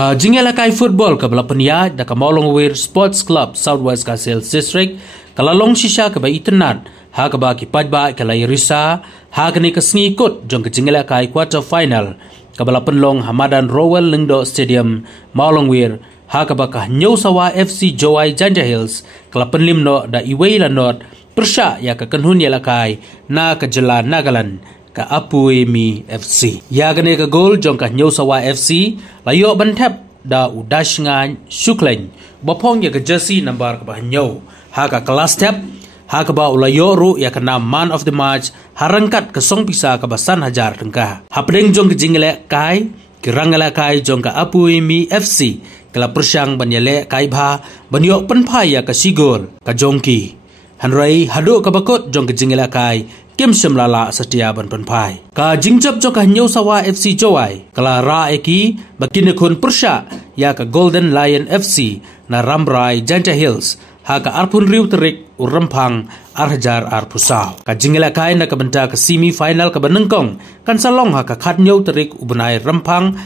Ka jingelakai football ka balapanya da ka Molongweir Sports Club Southwest Kasils District kalalong sisya ka ba itenat ha ka ba kipadba ka lairisa ha ka ni ka sngi-ikot jong ka jingelakai quarter final ka balapanlong Hamadan Rowell Lingdo Stadium Molongweir ha ka ba ka New Sawa FC Joy Janja Hills kalapan limno da Iway Lanot persya ya ka kanhun yelakai na ka Jela Nagaland ka Apuemi FC. Ya gane ka gol jong ka New Sawa FC layo bantap da udash nga Shukleng bapong ya ka jersey number ka ba New ha ka kelas tap ha ka ba ulayo ru ya ka na man of the match harangkat ka song pisa ka basan hajar tengka hapdeng jong ka jingle kai kirangala kai jong ka Apuemi FC kala persyang banyele kai bha banyo penpai ya ka sigol ka jongki hanrai hadu ka bakot jong ka jingle kai Kim semlala setia ban penpai. Ka jingjap jong ka New Sawa FC Joy. Kala ra eki bakine kun persya ya ka Golden Lion FC na Ramrai Janja Hills. Ha ka arpun riu terik urempang arhajar arpusau. Ka jingela kai na ka benta ka semi final ka banengkong. Kan salong ha ka khatnyau terik ubnai rempang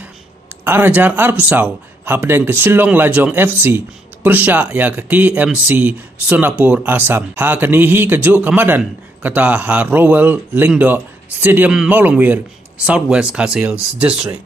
arhajar arpusau. Ha pedeng ke Shillong Lajong FC. Persya ya ka KMC Sonapur Assam. Ha kanihi ke juk kamadan kata ha Rowell Lingdo Stadium Molongweir Southwest Kasils District.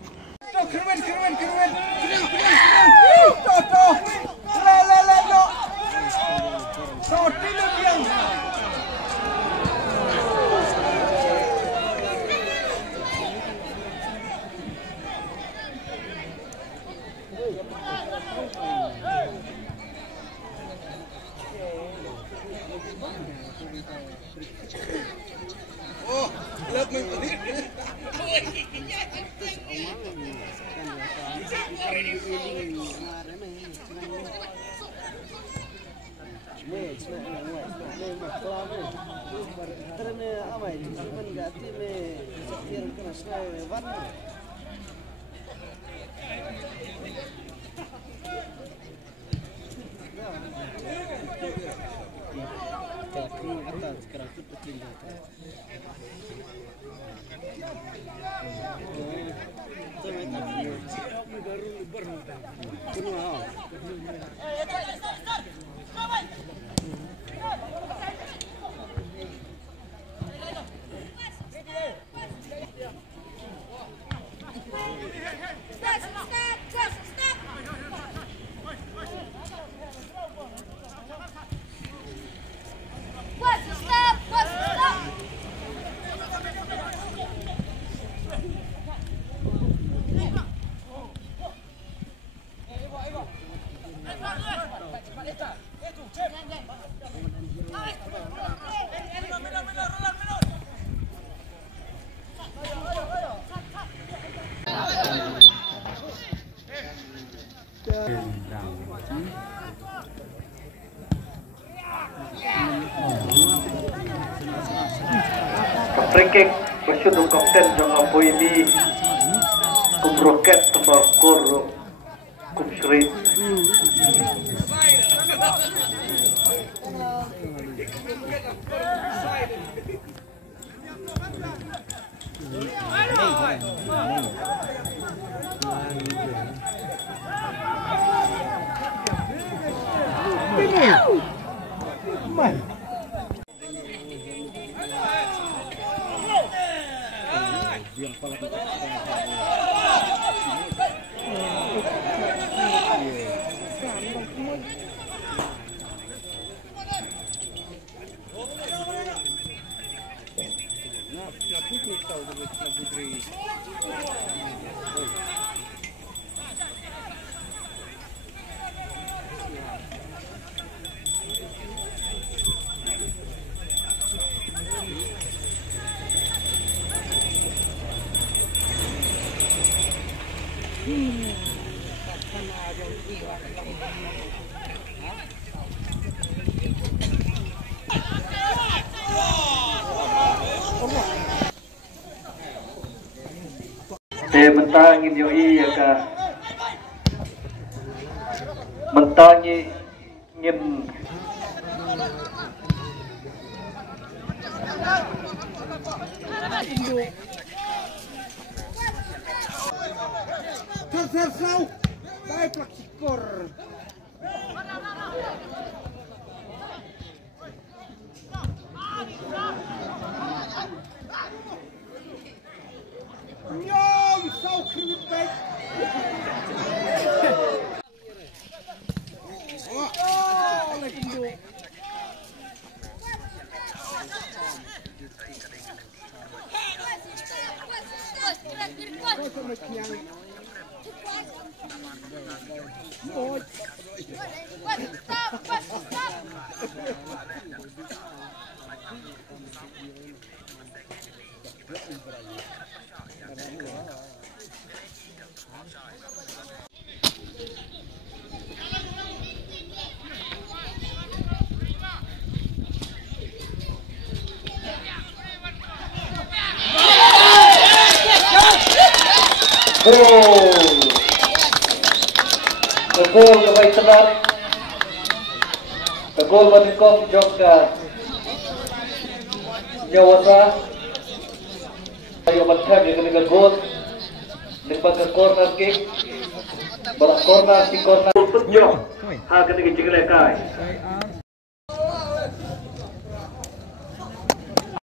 Free-kick bersyut untuk kapten jong Apuemi kum roket tembak kor kum sri mentangin yoi ya ka mentangi ngin Baik skor. Nyom sau kritik. Oh, lagi dulu. Gol kembali tenar. Gol Batikov Jogja Jawasa. Ayo macam yang kena gol. Lepas ke corner kick. Bola corner si corner. Nyok. Ha kena kecil lekai.